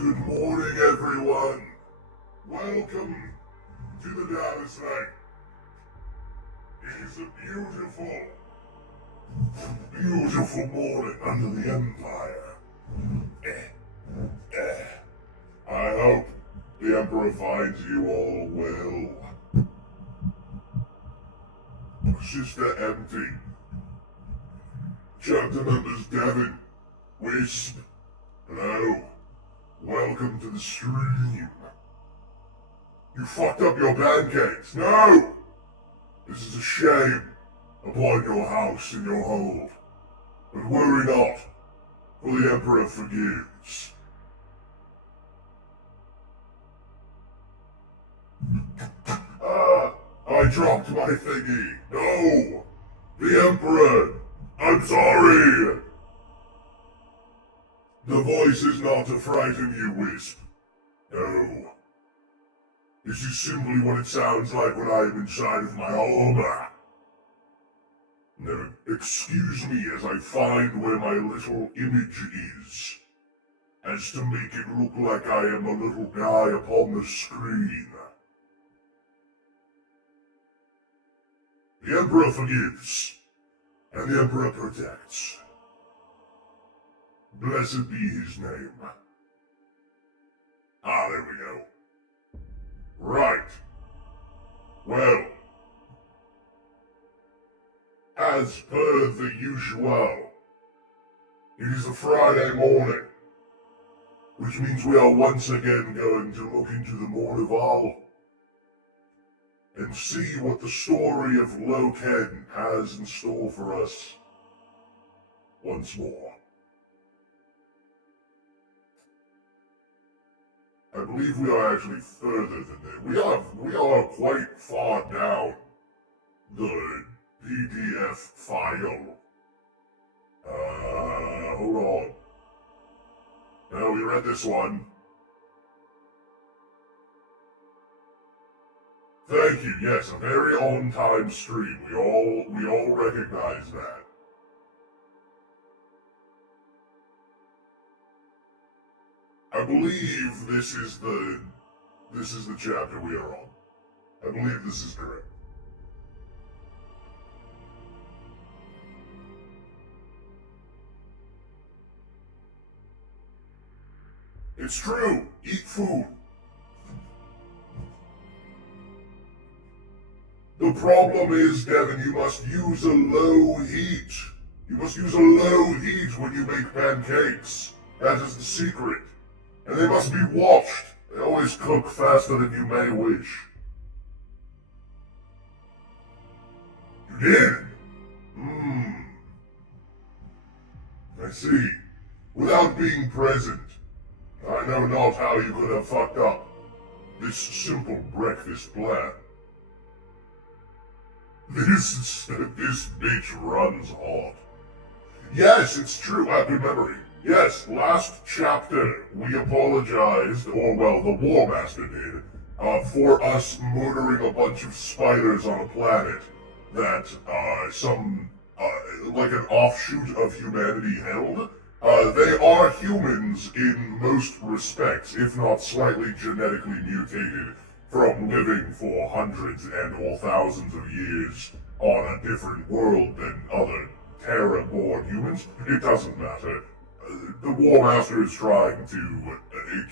Good morning, everyone. Welcome to the Dallas Night. It is a beautiful, beautiful morning under the Empire. I hope the Emperor finds you all well. Sister Empty, Chapter members Devin, Wisp, hello. Welcome to the stream. You fucked up your pancakes. No! This is a shame upon your house and your hold. But worry not, for the Emperor forgives. I dropped my thingy. No! The Emperor! I'm sorry! The voice is not to frighten you, Wisp. No. This is simply what it sounds like when I am inside of my armor. Now, excuse me as I find where my little image is, as to make it look like I am a little guy upon the screen. The Emperor forgives, and the Emperor protects. Blessed be his name. Ah, there we go. Right. Well, as per the usual, it is a Friday morning, which means we are once again going to look into the Mournival and see what the story of Loken has in store for us once more. I believe we are actually further than that. We are quite far down the PDF file. Hold on. No, we read this one. Thank you, yes, a very on-time stream. We all recognize that. I believe this is the chapter we are on. I believe this is correct. It's true. Eat food. The problem is, Devin, you must use a low heat. You must use a low heat when you make pancakes. That is the secret. And they must be watched. They always cook faster than you may wish. You did? I see. Without being present, I know not how you could have fucked up this simple breakfast plan. This bitch runs hot. Yes, it's true. Good memory. Yes, last chapter we apologized, or well, the War Master did, for us murdering a bunch of spiders on a planet that like an offshoot of humanity held. They are humans in most respects, if not slightly genetically mutated from living for hundreds and or thousands of years on a different world than other Terra-born humans. It doesn't matter. The War Master is trying to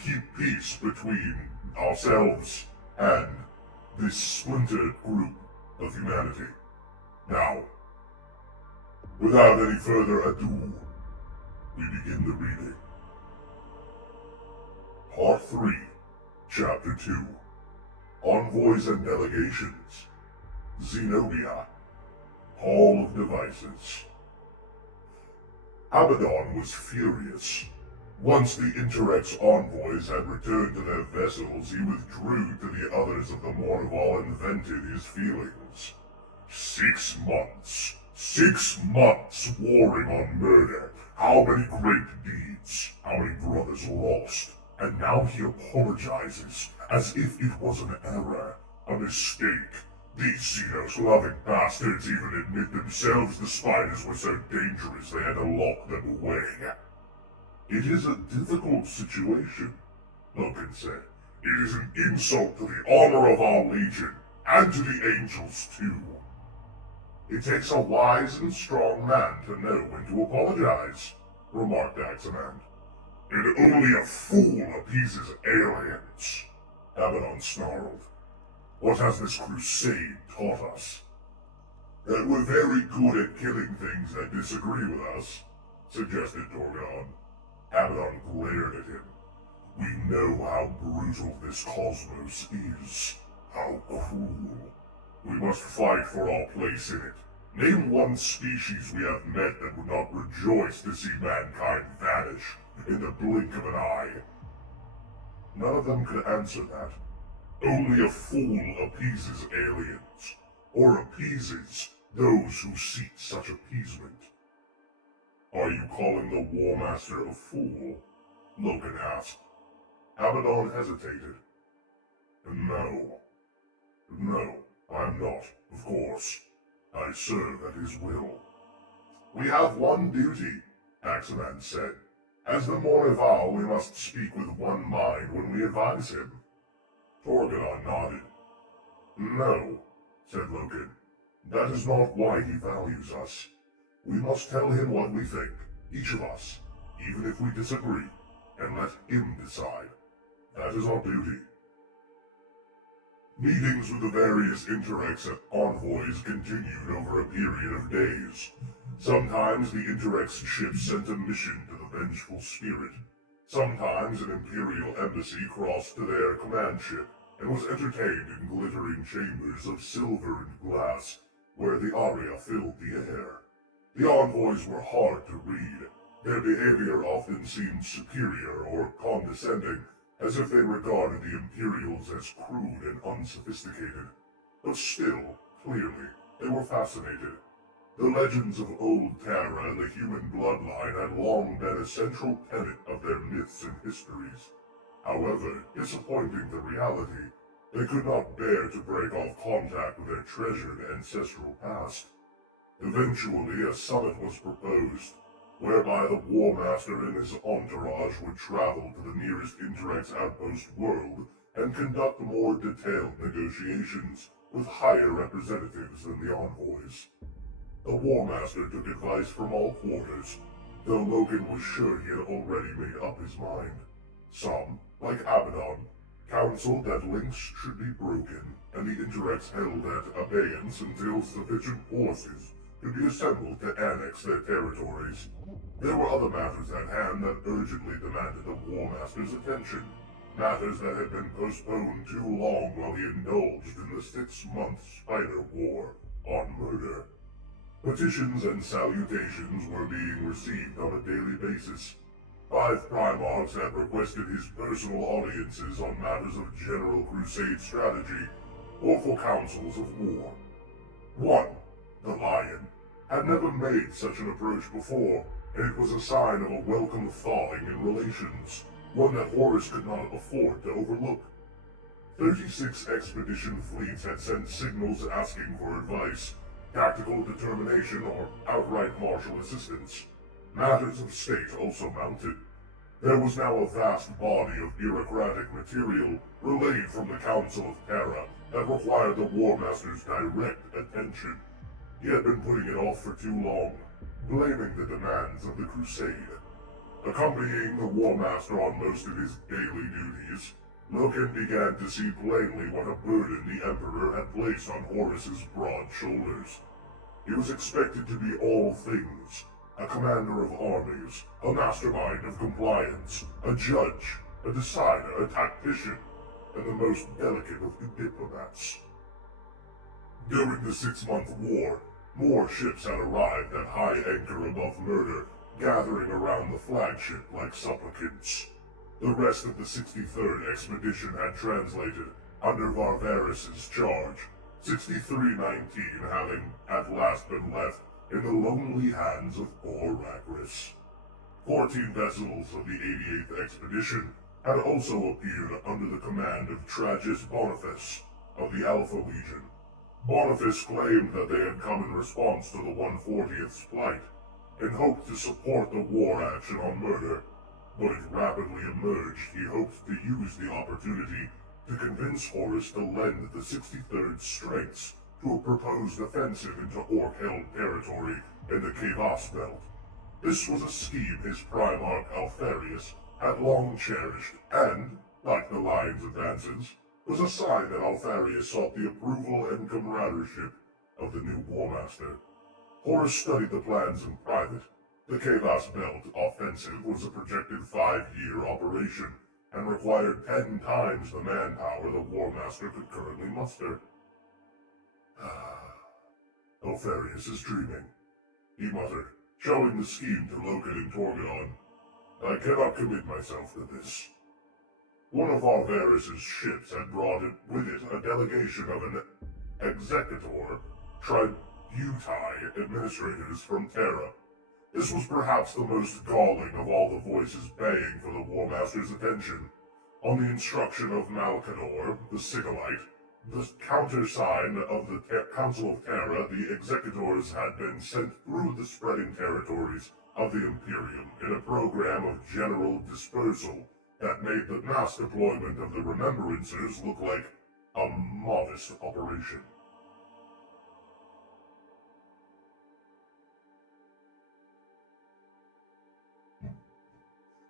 keep peace between ourselves and this splintered group of humanity. Now, without any further ado, we begin the reading. Part 3, Chapter 2, Envoys and Delegations, Zenobia, Hall of Devices. Abaddon was furious. Once the Interrex envoys had returned to their vessels, he withdrew to the others of the Mournival and vented his feelings. 6 months. 6 months warring on murder. How many great deeds. How many brothers lost. And now he apologizes, as if it was an error, a mistake. These Xenos-loving bastards even admit themselves the spiders were so dangerous they had to lock them away. It is a difficult situation, Logan said. It is an insult to the honor of our legion, and to the angels too. It takes a wise and strong man to know when to apologize, remarked Axamand. And only a fool appeases aliens, Abaddon snarled. What has this crusade taught us? That we're very good at killing things that disagree with us, suggested Dorgon. Abaddon glared at him. We know how brutal this cosmos is, how cruel. We must fight for our place in it. Name one species we have met that would not rejoice to see mankind vanish in the blink of an eye. None of them could answer that. Only a fool appeases aliens, or appeases those who seek such appeasement. Are you calling the War Master a fool? Logan asked. Abaddon hesitated. No, I'm not, of course. I serve at his will. We have one duty, Axamand said. As the Morival, we must speak with one mind when we advise him. Torgadon nodded. No, said Logan. That is not why he values us. We must tell him what we think, each of us, even if we disagree, and let him decide. That is our duty. Meetings with the various Interrex and envoys continued over a period of days. Sometimes the Interrex ships sent a mission to the vengeful spirit. Sometimes an Imperial embassy crossed to their command ship and was entertained in glittering chambers of silver and glass, where the aria filled the air. The envoys were hard to read. Their behavior often seemed superior or condescending, as if they regarded the Imperials as crude and unsophisticated. But still, clearly, they were fascinated. The legends of old Terra and the human bloodline had long been a central tenet of their myths and histories. However, disappointing the reality, they could not bear to break off contact with their treasured ancestral past. Eventually, a summit was proposed, whereby the War Master and his entourage would travel to the nearest Interrex outpost world and conduct more detailed negotiations with higher representatives than the envoys. The War Master took advice from all quarters, though Logan was sure he had already made up his mind. Some, like Abaddon, counseled that links should be broken and the Interrex held at abeyance until sufficient forces could be assembled to annex their territories. There were other matters at hand that urgently demanded the War Master's attention, matters that had been postponed too long while he indulged in the 6-month Spider War on murder. Petitions and salutations were being received on a daily basis. 5 Primarchs had requested his personal audiences on matters of general crusade strategy or for councils of war. One, the Lion, had never made such an approach before, and it was a sign of a welcome thawing in relations, one that Horus could not afford to overlook. 36 expedition fleets had sent signals asking for advice, tactical determination, or outright martial assistance. Matters of state also mounted. There was now a vast body of bureaucratic material relayed from the Council of Terra that required the War Master's direct attention. He had been putting it off for too long, blaming the demands of the Crusade. Accompanying the War Master on most of his daily duties, Logan began to see plainly what a burden the Emperor had placed on Horus's broad shoulders. He was expected to be all things, a commander of armies, a mastermind of compliance, a judge, a decider, a tactician, and the most delicate of the diplomats. During the 6-month war, more ships had arrived at high anchor above Murder, gathering around the flagship like supplicants. The rest of the 63rd expedition had translated under Varvaris's charge, 6319 having at last been left in the lonely hands of poor Ragris. 14 vessels of the 88th expedition had also appeared under the command of Tragus Boniface of the Alpha Legion. Boniface claimed that they had come in response to the 140th's plight, and hoped to support the war action on Murder. but it rapidly emerged he hoped to use the opportunity to convince Horus to lend the 63rd strengths to a proposed offensive into Orc-held territory in the Kavas Belt. This was a scheme his Primarch Alfarius had long cherished and, like the line's advances, was a sign that Alfarius sought the approval and camaraderie of the new Warmaster. Horus studied the plans in private. The Kavas Belt offensive was a projected 5-year operation and required 10 times the manpower the Warmaster could currently muster. Alfarius is dreaming, he muttered, showing the scheme to Loken and Torgadon. I cannot commit myself to this. One of Alvarez's ships had brought with it a delegation of an executor, tributai administrators from Terra. This was perhaps the most galling of all the voices baying for the Warmaster's attention. On the instruction of Malkador, the Sigilite, the countersign of the Council of Terra, the executors had been sent through the spreading territories of the Imperium in a program of general dispersal that made the mass deployment of the Remembrancers look like a modest operation.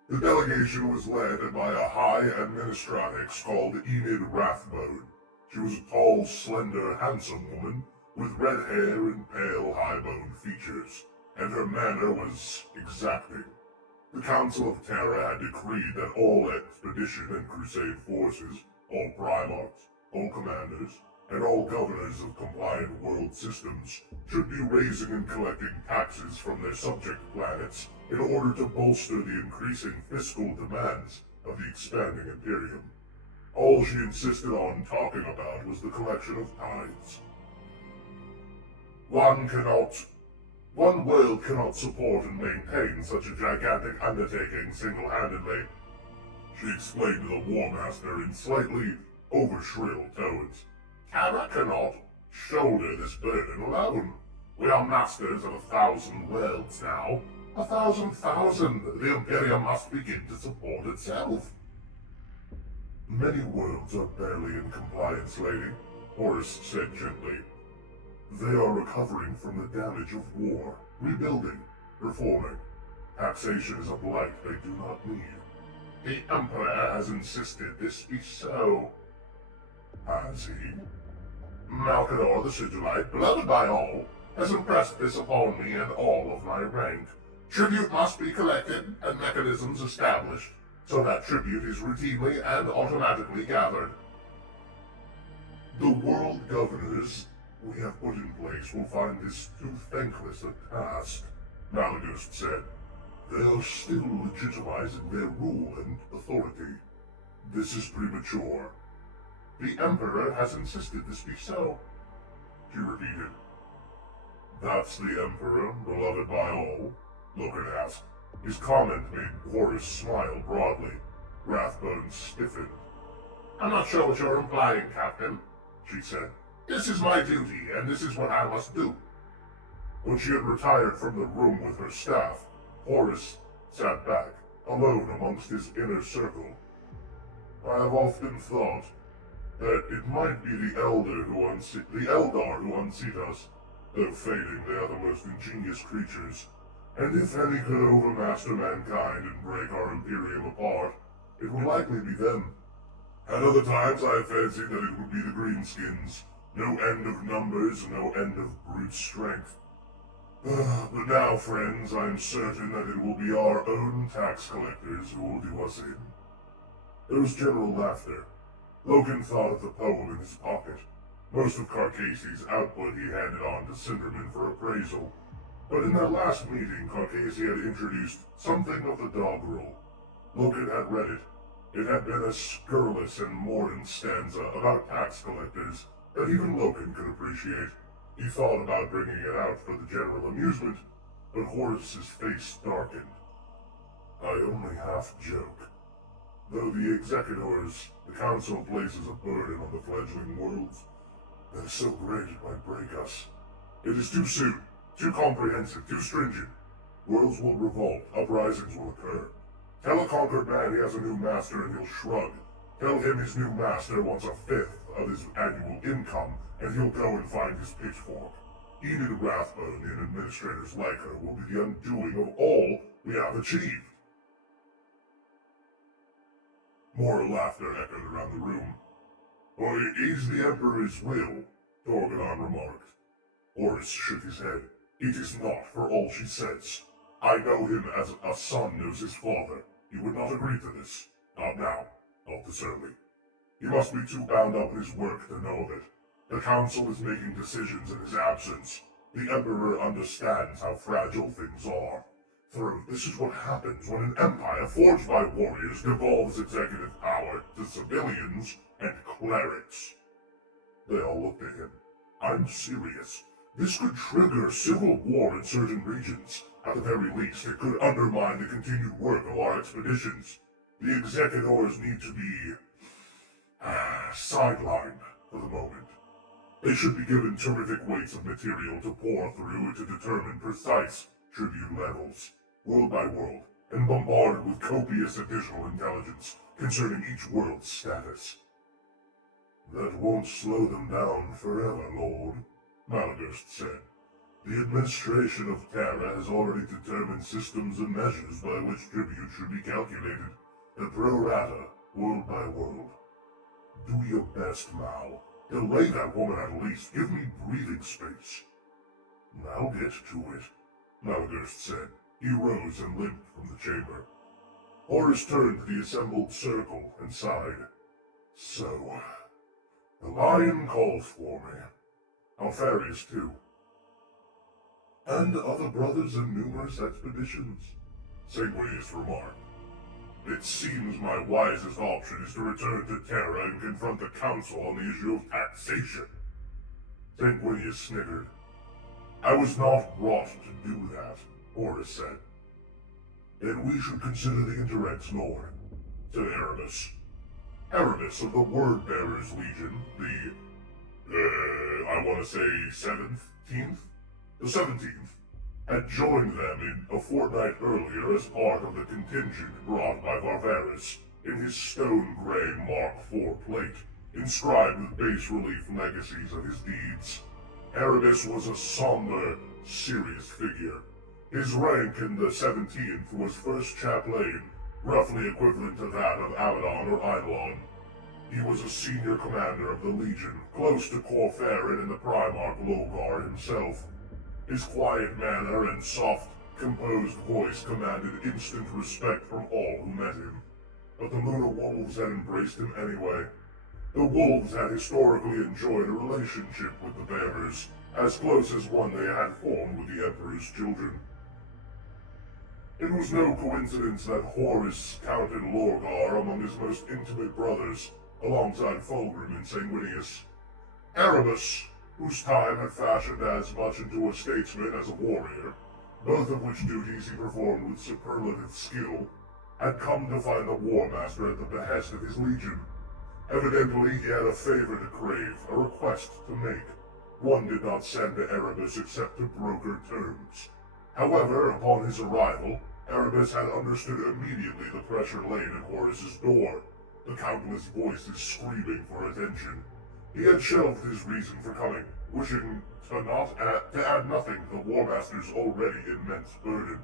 The delegation was led by a high administratrix called Enid Rathbone. She was a tall, slender, handsome woman with red hair and pale, high-boned features, and her manner was exacting. The Council of Terra had decreed that all expedition and crusade forces, all primarchs, all commanders, and all governors of compliant world systems should be raising and collecting taxes from their subject planets in order to bolster the increasing fiscal demands of the expanding Imperium. All she insisted on talking about was the collection of tithes. One world cannot support and maintain such a gigantic undertaking single-handedly, she explained to the Warmaster in slightly over-shrill tones. Terra cannot shoulder this burden alone. We are masters of 1,000 worlds now. 1,000,000! The Imperium must begin to support itself. Many worlds are barely in compliance, lady, Horus said gently. They are recovering from the damage of war, rebuilding, reforming. Taxation is a blight they do not need. The Emperor has insisted this be so. Has he? Malkador the Sigilite, beloved by all, has impressed this upon me and all of my rank. Tribute must be collected and mechanisms established, so that tribute is routinely and automatically gathered. The world governors we have put in place will find this too thankless a task, Malagust said. They are still legitimizing their rule and authority. This is premature. The Emperor has insisted this be so, she repeated. That's the Emperor, beloved by all? Loken asked. His comment made Horus smile broadly. Rathbone stiffened. I'm not sure what you're implying, Captain, she said. This is my duty, and this is what I must do. When she had retired from the room with her staff, Horus sat back, alone amongst his inner circle. I have often thought that it might be the Eldar who unseat us. Though fading, they are the most ingenious creatures, and if any could overmaster mankind and break our Imperium apart, it would likely be them. At other times I have fancied that it would be the Greenskins. No end of numbers, no end of brute strength. But now, friends, I am certain that it will be our own tax collectors who will do us in. There was general laughter. Loken thought of the poem in his pocket. Most of Carcasi's output he handed on to Cinderman for appraisal. But in their last meeting, Carcasi had introduced something of the dog roll. Loken had read it. It had been a scurrilous and mordant stanza about tax collectors that even Loken could appreciate. He thought about bringing it out for the general amusement, but Horus's face darkened. I only half joke. Though the executors, the council places a burden on the fledgling worlds that is so great it might break us. It is too soon, too comprehensive, too stringent. Worlds will revolt, uprisings will occur. Tell a conquered man he has a new master and he'll shrug. Tell him his new master wants a fifth of his annual income, and he'll go and find his pitchfork. Enid Rathbone and administrators like her will be the undoing of all we have achieved. More laughter echoed around the room. For it is the Emperor's will, Torgadon remarked. Horus shook his head. It is not for all she says. I know him as a son knows his father. He would not agree to this. Not now. Not this early. He must be too bound up in his work to know of it. The Council is making decisions in his absence. The Emperor understands how fragile things are. For this is what happens when an empire forged by warriors devolves executive power to civilians and clerics. They all looked at him. I'm serious. This could trigger civil war in certain regions. At the very least, it could undermine the continued work of our expeditions. The executors need to be sidelined for the moment. They should be given terrific weights of material to pour through to determine precise tribute levels, world by world, and bombarded with copious additional intelligence concerning each world's status. That won't slow them down forever, Lord, Malagurst said. The administration of Terra has already determined systems and measures by which tribute should be calculated, the pro rata, world by world. Do your best, Mal. Delay that woman at least. Give me breathing space. I'll get to it, Malagurst said. He rose and limped from the chamber. Horus turned to the assembled circle and sighed. So, the lion calls for me. Alpharius, too. And other brothers in numerous expeditions, Sanguinius remarked. It seems my wisest option is to return to Terra and confront the Council on the issue of taxation. Sanguinius sniggered. I was not brought to do that, Horus said. Then we should consider the Interrex Lord, said Erebus. Erebus of the Word-Bearers Legion, I want to say 17th? The 17th, had joined them in a fortnight earlier as part of the contingent brought by Varvaris in his stone-gray Mark IV plate, inscribed with bas-relief legacies of his deeds. Erebus was a somber, serious figure. His rank in the 17th was First Chaplain, roughly equivalent to that of Abaddon or Eidolon. He was a senior commander of the Legion, close to Corferin and the Primarch Logar himself. His quiet manner and soft, composed voice commanded instant respect from all who met him. But the Lunar Wolves had embraced him anyway. The Wolves had historically enjoyed a relationship with the Bearers, as close as one they had formed with the Emperor's children. It was no coincidence that Horus counted Lorgar among his most intimate brothers, alongside Fulgrim and Sanguinius. Erebus, whose time had fashioned as much into a statesman as a warrior, both of which duties he performed with superlative skill, had come to find the War Master at the behest of his legion. Evidently, he had a favor to crave, a request to make. One did not send to Erebus except to broker terms. However, upon his arrival, Erebus had understood immediately the pressure laid at Horus's door, the countless voices screaming for attention. He had shelved his reason for coming, wishing to add nothing to the War Master's already immense burden,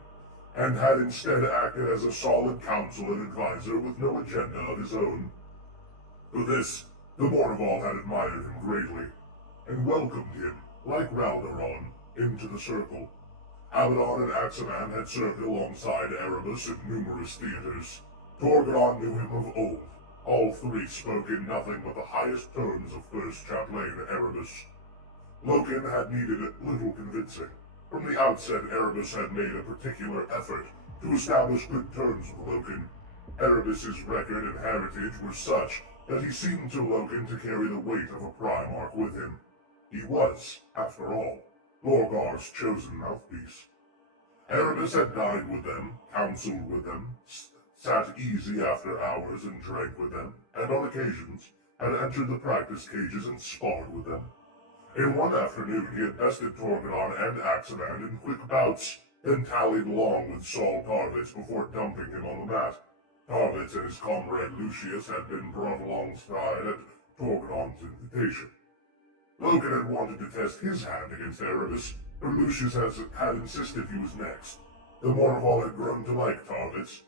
and had instead acted as a solid counsel and advisor with no agenda of his own. For this, the Mornival had admired him greatly, and welcomed him, like Raldaron, into the circle. Abaddon and Axaman had served alongside Erebus in numerous theaters. Torgadon knew him of old. All three spoke in nothing but the highest terms of First Chaplain Erebus. Loken had needed little convincing. From the outset, Erebus had made a particular effort to establish good terms with Loken. Erebus's record and heritage were such that he seemed to Loken to carry the weight of a Primarch with him. He was, after all, Lorgar's chosen mouthpiece. Erebus had dined with them, counseled with them, sat easy after hours and drank with them, and on occasions had entered the practice cages and sparred with them. In one afternoon he had bested Torgadon and Axaman in quick bouts, then tallied along with Saul Tarvitz before dumping him on the mat. Tarvitz and his comrade Lucius had been brought alongside at Torgadon's invitation. Logan had wanted to test his hand against Erebus, but Lucius had insisted he was next. The Mournival had grown to like Tarvitz,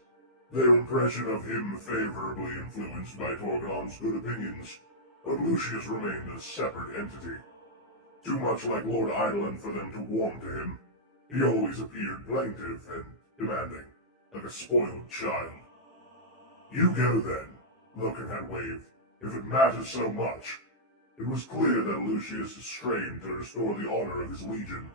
their impression of him favorably influenced by Torgadon's good opinions, but Lucius remained a separate entity. Too much like Lord Eidolon for them to warm to him, he always appeared plaintive and demanding, like a spoiled child. "You go then," Logan had waved, "if it matters so much." It was clear that Lucius strained to restore the honor of his legion,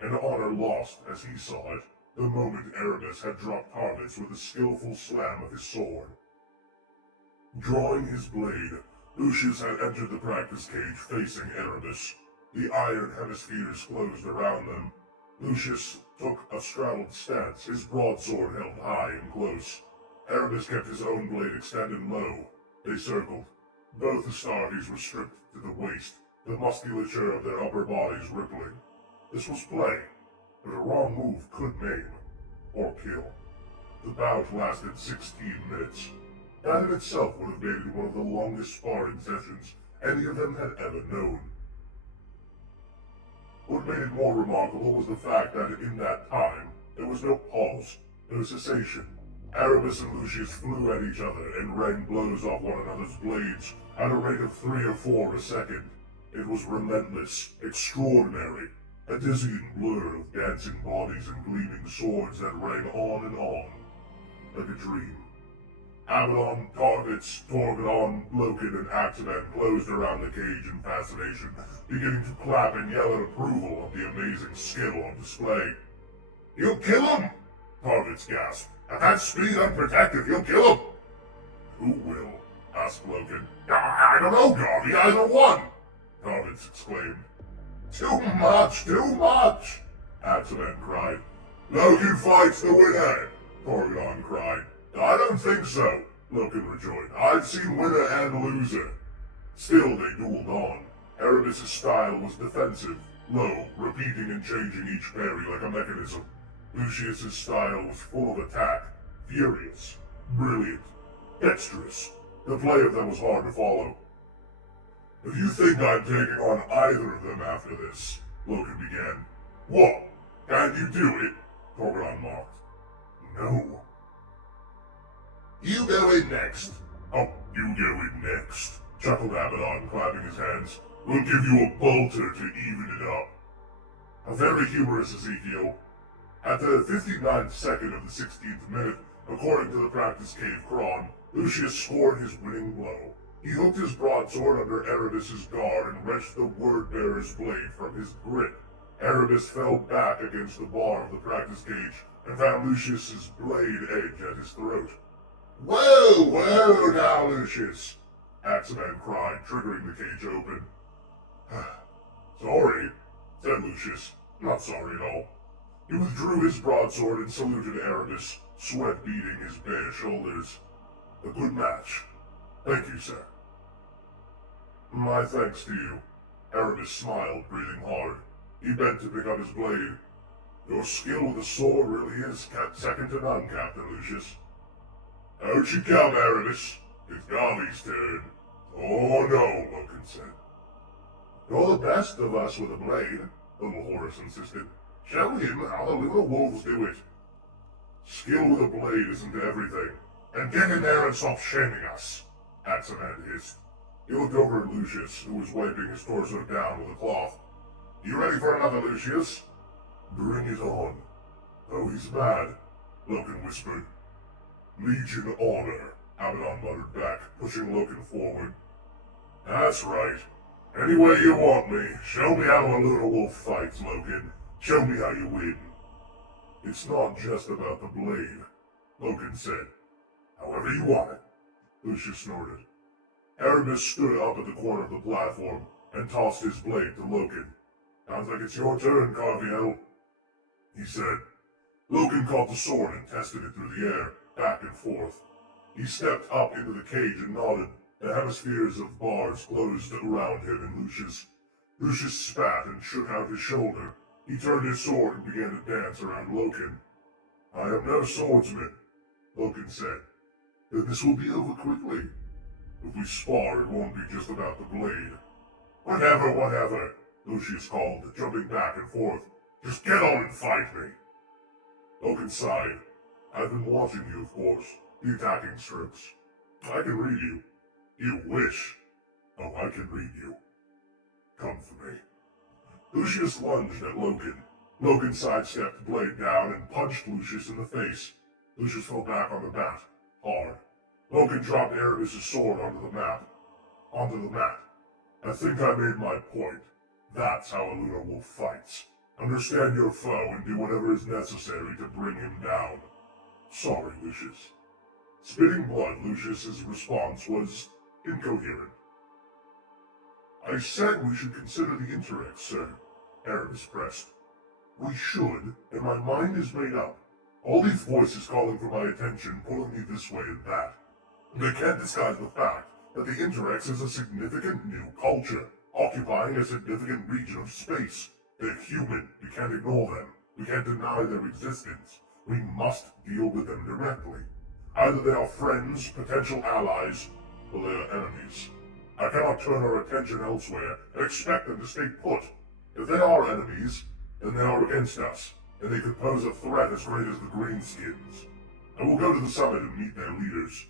an honor lost, as he saw it, the moment Erebus had dropped Tarvitz with a skillful slam of his sword. Drawing his blade, Lucius had entered the practice cage facing Erebus. The iron hemispheres closed around them. Lucius took a straddled stance, his broadsword held high and close. Erebus kept his own blade extended low. They circled. Both Astartes were stripped to the waist, the musculature of their upper bodies rippling. This was play, but a wrong move could maim, or kill. The bout lasted 16 minutes. That in itself would have made it one of the longest sparring sessions any of them had ever known. What made it more remarkable was the fact that in that time, there was no pause, no cessation. Erebus and Lucius flew at each other and rang blows off one another's blades at a rate of 3 or 4 a second. It was relentless, extraordinary, a dizzying blur of dancing bodies and gleaming swords that rang on and on, like a dream. Abaddon, Tarvitz, Torgadon, Loken, and Axeman closed around the cage in fascination, beginning to clap and yell in approval of the amazing skill on display. "You'll kill him!" Tarvitz gasped. "At that speed unprotected, you'll kill him!" "Who will?" asked Loken. "I don't know, Garvey, either one!" Tarvitz exclaimed. "Too much, too much!" Axeman cried. "Loken fights the winner!" Torgadon cried. "I don't think so," Loken rejoined. "I've seen winner and loser." Still they dueled on. Erebus' style was defensive, low, repeating and changing each parry like a mechanism. Lucius' style was full of attack, furious, brilliant, dexterous. The play of them was hard to follow. "If you think I'm taking on either of them after this," Loken began. "What? Can you do it?" Torgadon mocked. "No." "You go in next." "Oh, you go in next," chuckled Abaddon, clapping his hands. "We'll give you a bolter to even it up." A very humorous Ezekiel. At the 59th second of the 16th minute, according to the practice cave cron, Lucius scored his winning blow. He hooked his broadsword under Erebus' guard and wrenched the word-bearer's blade from his grip. Erebus fell back against the bar of the practice cage and found Lucius' blade edge at his throat. "Whoa, whoa now, Lucius!" Axeman cried, triggering the cage open. "Sorry," said Lucius. "Not sorry at all." He withdrew his broadsword and saluted Erebus, sweat beading his bare shoulders. "A good match. Thank you, sir." "My thanks to you." Erebus smiled, breathing hard. He bent to pick up his blade. "Your skill with the sword really is second to none, Captain Lucius." "Out you come, Erebus. It's Garvey's turn." "Oh no," Loken said. "You're the best of us with a blade," little Horus insisted. "Show him how the Lunar Wolves do it." "Skill with a blade isn't everything. And get in there and stop shaming us," Axeman hissed. He looked over at Lucius, who was wiping his torso down with a cloth. "You ready for another, Lucius?" "Bring it on." "Oh, he's mad," Loken whispered. "Legion honor," Abaddon muttered back, pushing Loken forward. "That's right. Any way you want me. Show me how a Lunar Wolf fights, Loken. Show me how you win." "It's not just about the blade," Loken said. "However you want it," Lucius snorted. Erebus stood up at the corner of the platform and tossed his blade to Loken. "Sounds like it's your turn, Carviel," he said. Loken caught the sword and tested it through the air, back and forth. He stepped up into the cage and nodded. The hemispheres of bars closed around him and Lucius. Lucius spat and shook out his shoulder. He turned his sword and began to dance around Loken. "I am no swordsman," Loken said. "Then this will be over quickly. If we spar, it won't be just about the blade." Whatever, Lucius called, jumping back and forth. "Just get on and fight me." Loken sighed. "I've been watching you, of course. The attacking strokes. I can read you." "You wish." "Oh, I can read you. Come for me." Lucius lunged at Loken. Loken sidestepped the blade down and punched Lucius in the face. Lucius fell back on the mat, hard. Loken dropped Erebus' sword onto the mat. "I think I made my point. That's how a lunar wolf fights. Understand your foe and do whatever is necessary to bring him down." "Sorry, Lucius." Spitting blood, Lucius's response was incoherent. "I said we should consider the Interrex, sir," Erebus pressed. "We should, and my mind is made up. All these voices calling for my attention, pulling me this way and that. They can't disguise the fact that the Interrex is a significant new culture, occupying a significant region of space. They're human. We can't ignore them. We can't deny their existence. We must deal with them directly. Either they are friends, potential allies, or they are enemies. I cannot turn our attention elsewhere and expect them to stay put. If they are enemies, then they are against us, and they could pose a threat as great as the Greenskins. I will go to the summit and meet their leaders."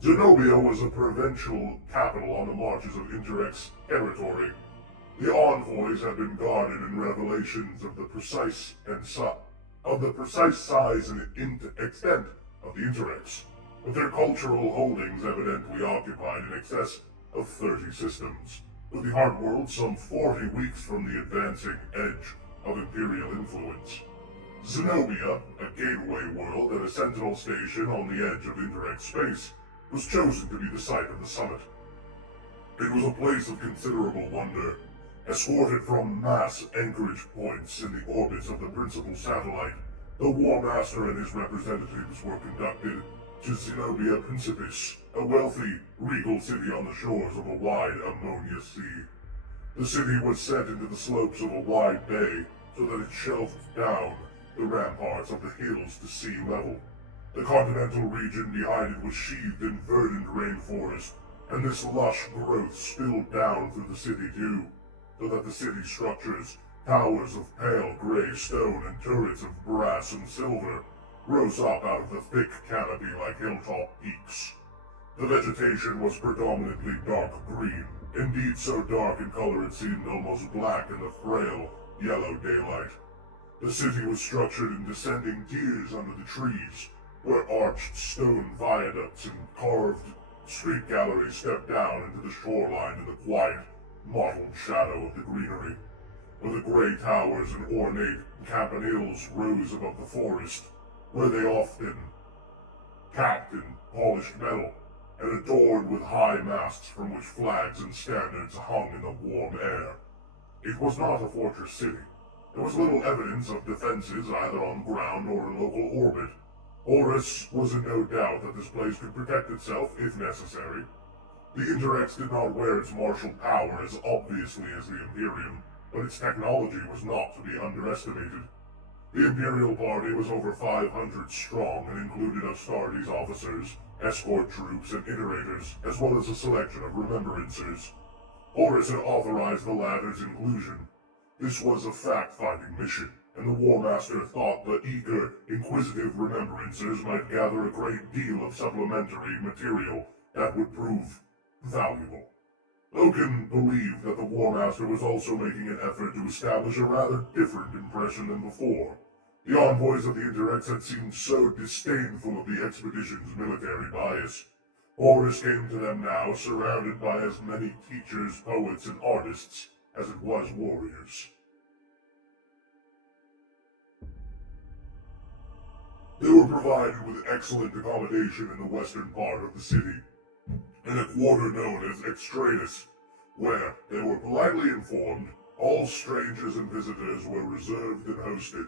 Zenobia was a provincial capital on the marches of Interrex territory. The envoys had been guarded in revelations of the precise size and extent of the Interrex, with their cultural holdings evidently occupied in excess of 30 systems, with the hard world some 40 weeks from the advancing edge of Imperial influence. Zenobia, a gateway world and a sentinel station on the edge of Interrex space, was chosen to be the site of the summit. It was a place of considerable wonder, escorted from mass anchorage points in the orbits of the principal satellite. The War Master and his representatives were conducted to Zenobia Principis, a wealthy, regal city on the shores of a wide ammonia sea. The city was set into the slopes of a wide bay so that it shelved down the ramparts of the hills to sea level. The continental region behind it was sheathed in verdant rainforest, and this lush growth spilled down through the city too, so that the city structures, towers of pale gray stone and turrets of brass and silver, rose up out of the thick canopy like hilltop peaks. The vegetation was predominantly dark green, indeed so dark in color it seemed almost black in the frail, yellow daylight. The city was structured in descending tiers under the trees, where arched stone viaducts and carved street galleries stepped down into the shoreline in the quiet, mottled shadow of the greenery, where the gray towers and ornate campaniles rose above the forest, where they often capped in polished metal and adorned with high masts from which flags and standards hung in the warm air. It was not a fortress city. There was little evidence of defenses either on ground or in local orbit. Horus was in no doubt that this place could protect itself if necessary. The Interrex did not wear its martial power as obviously as the Imperium, but its technology was not to be underestimated. The Imperial Party was over 500 strong and included Astartes officers, escort troops, and iterators, as well as a selection of remembrancers. Horus had authorized the latter's inclusion. This was a fact-finding mission, and the War Master thought the eager, inquisitive remembrancers might gather a great deal of supplementary material that would prove valuable. Loken believed that the War Master was also making an effort to establish a rather different impression than before. The envoys of the Interrex had seemed so disdainful of the expedition's military bias. Horus came to them now surrounded by as many teachers, poets, and artists as it was warriors. They were provided with excellent accommodation in the western part of the city, in a quarter known as Extratus, where, they were politely informed, all strangers and visitors were reserved and hosted.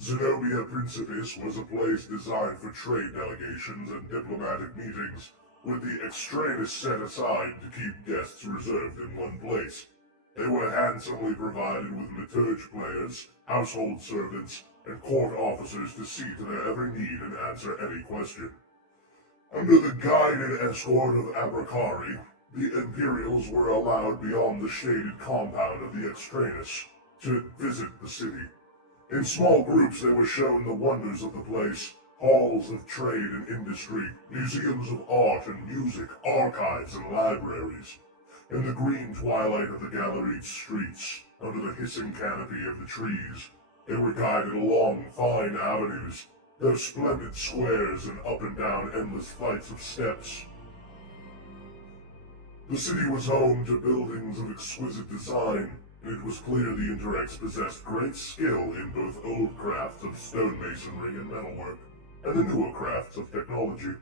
Zenobia Principis was a place designed for trade delegations and diplomatic meetings, with the Extratus set aside to keep guests reserved in one place. They were handsomely provided with liturge players, household servants, and court officers to see to their every need and answer any question. Under the guided escort of Abracari, the Imperials were allowed beyond the shaded compound of the Extranus to visit the city. In small groups they were shown the wonders of the place, halls of trade and industry, museums of art and music, archives and libraries. In the green twilight of the galleried streets, under the hissing canopy of the trees, they were guided along fine avenues, their splendid squares and up and down endless flights of steps. The city was home to buildings of exquisite design, and it was clear the Interrex possessed great skill in both old crafts of stonemasonry and metalwork, and the newer crafts of technology.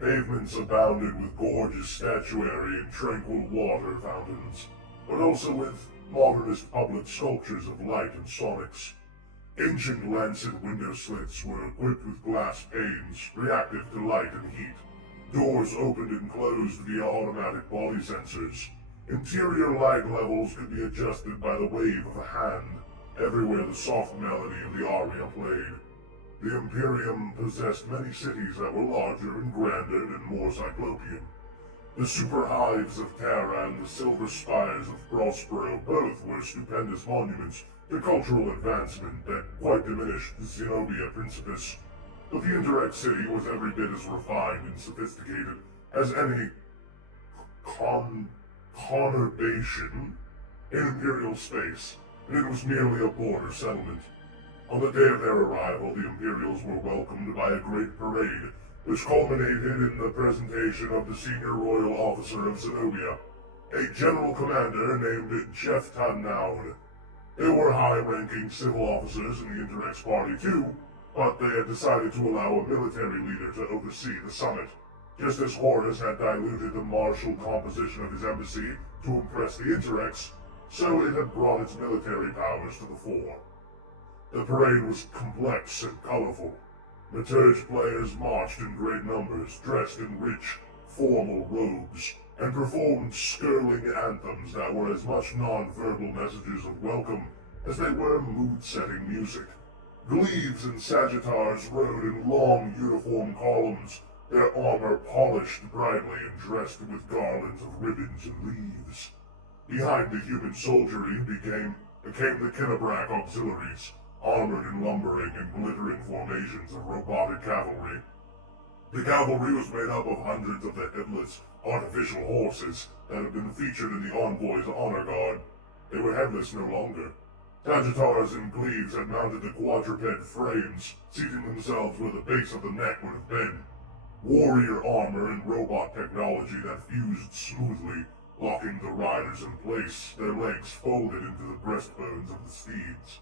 Pavements abounded with gorgeous statuary and tranquil water fountains, but also with modernist public sculptures of light and sonics. Ancient lancet window slits were equipped with glass panes, reactive to light and heat. Doors opened and closed via automatic body sensors. Interior light levels could be adjusted by the wave of a hand, everywhere the soft melody of the aria played. The Imperium possessed many cities that were larger and grander and more cyclopean. The superhives of Terra and the silver spires of Prospero both were stupendous monuments to cultural advancement that quite diminished Zenobia Principis. But the Interrex city was every bit as refined and sophisticated as any conurbation in Imperial space, and it was merely a border settlement. On the day of their arrival, the Imperials were welcomed by a great parade, which culminated in the presentation of the senior royal officer of Zenobia, a general commander named Jefta Naud. There were high-ranking civil officers in the Interrex party too, but they had decided to allow a military leader to oversee the summit. Just as Horus had diluted the martial composition of his embassy to impress the Interrex, so it had brought its military powers to the fore. The parade was complex and colorful. Liturge players marched in great numbers, dressed in rich, formal robes, and performed skirling anthems that were as much non-verbal messages of welcome as they were mood-setting music. Glaives and Sagittars rode in long uniform columns, their armor polished brightly and dressed with garlands of ribbons and leaves. Behind the human soldiery became the Kinnebrak auxiliaries, armored in lumbering and glittering formations of robotic cavalry. The cavalry was made up of hundreds of the headless, artificial horses that had been featured in the Envoy's honor guard. They were headless no longer. Sagittars and Glaives had mounted the quadruped frames, seating themselves where the base of the neck would have been. Warrior armor and robot technology that fused smoothly, locking the riders in place, their legs folded into the breastbones of the steeds.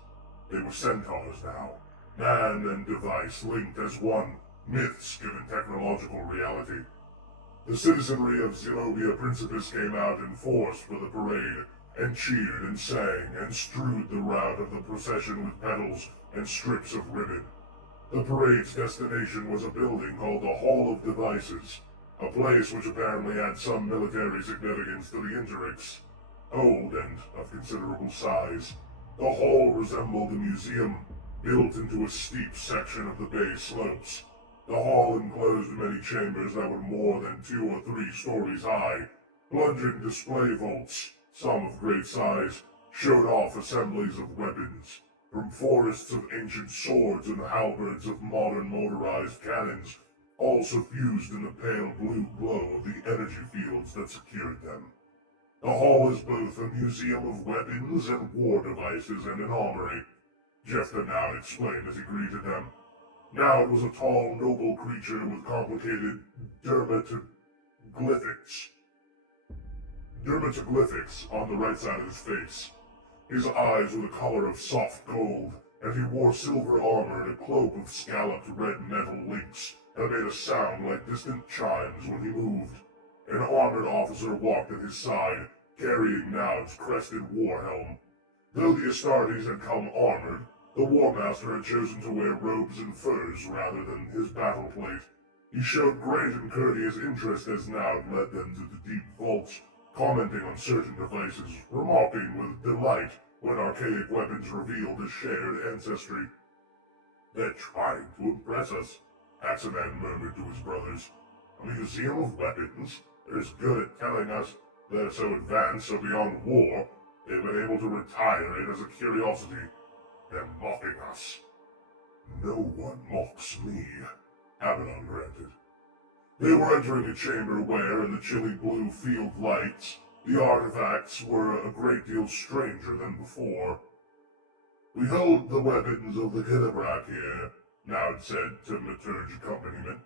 They were centaurs now, man and device linked as one, myths given technological reality. The citizenry of Zenobia Principis came out in force for the parade, and cheered and sang and strewed the route of the procession with petals and strips of ribbon. The parade's destination was a building called the Hall of Devices, a place which apparently had some military significance to the Interrex. Old and of considerable size, the hall resembled a museum, built into a steep section of the bay slopes. The hall enclosed many chambers that were more than 2 or 3 stories high. Plunging display vaults, some of great size, showed off assemblies of weapons, from forests of ancient swords and halberds of modern motorized cannons, all suffused in the pale blue glow of the energy fields that secured them. The hall is both a museum of weapons and war devices and an armory, Jefta now explained as he greeted them. Now it was a tall, noble creature with complicated dermatoglyphics on the right side of his face. His eyes were the color of soft gold, and he wore silver armor and a cloak of scalloped red metal links that made a sound like distant chimes when he moved. An armored officer walked at his side, carrying Naud's crested war helm. Though the Astartes had come armored, the War Master had chosen to wear robes and furs rather than his battle plate. He showed great and courteous interest as Naud led them to the deep vaults, commenting on certain devices, remarking with delight when archaic weapons revealed a shared ancestry. "They're trying to impress us," Axeman murmured to his brothers. "A museum of weapons? They're as good at telling us they're so advanced, so beyond war, they've been able to retire it as a curiosity. They're mocking us." "No one mocks me," Abaddon granted. They were entering a chamber where, in the chilly blue field lights, the artifacts were a great deal stranger than before. "We hold the weapons of the Kilobrak here," Naud said to Maturge accompaniment.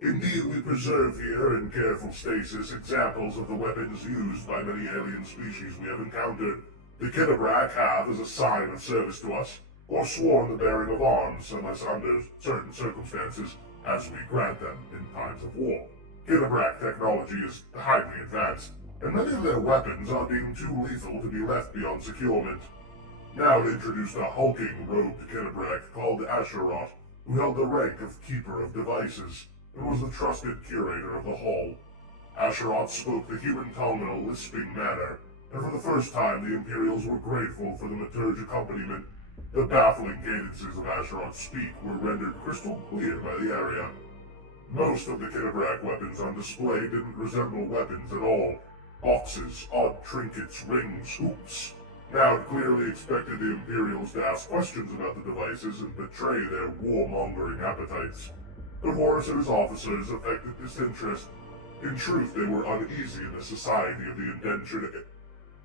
"Indeed, we preserve here, in careful stasis, examples of the weapons used by many alien species we have encountered. The Kilobrak have, as a sign of service to us, forsworn the bearing of arms unless under certain circumstances, as we grant them in times of war. Kilobrak technology is highly advanced, and many of their weapons are deemed too lethal to be left beyond securement." Naud introduced a hulking robed Kilobrak called Astartes, who held the rank of Keeper of Devices, and was the trusted curator of the hall. Astartes spoke the human tongue in a lisping manner, and for the first time the Imperials were grateful for the Maturge accompaniment. The baffling cadences of Astartes' speak were rendered crystal clear by the area. Most of the Kilobrak weapons on display didn't resemble weapons at all. Boxes, odd trinkets, rings, hoops. Naud clearly expected the Imperials to ask questions about the devices and betray their warmongering appetites. But Horus and his officers affected disinterest. In truth, they were uneasy in the society of the indentured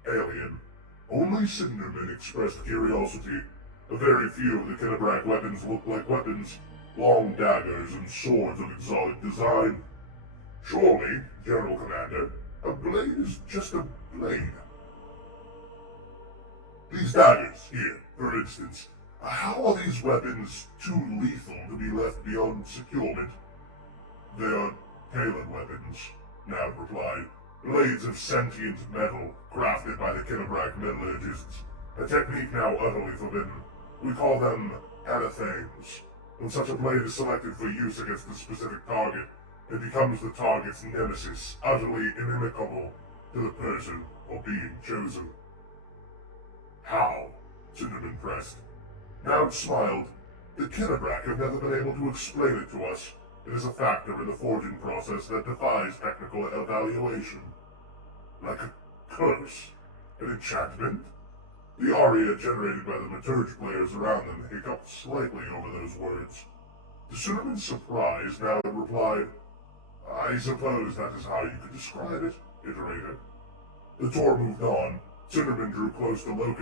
alien. Only Cinderman expressed curiosity. A very few of the Kilobrak weapons looked like weapons, long daggers and swords of exotic design. "Surely, General Commander, a blade is just a blade. These daggers, here, for instance, how are these weapons too lethal to be left beyond securement?" "They are tailored weapons," Naud replied. "Blades of sentient metal, crafted by the Kilobrak metallurgists. A technique now utterly forbidden. We call them anathames. When such a blade is selected for use against a specific target, it becomes the target's nemesis, utterly inimical to the person or being chosen." "How?" Cinderman pressed. Naud smiled. "The Kilobrak have never been able to explain it to us. It is a factor in the forging process that defies technical evaluation." "Like a curse? An enchantment?" The aria generated by the Maturge players around them hiccuped slightly over those words. To Cinderman's surprise, Naud replied, "I suppose that is how you could describe it, Iterator." The tour moved on. Cinderman drew close to Locust.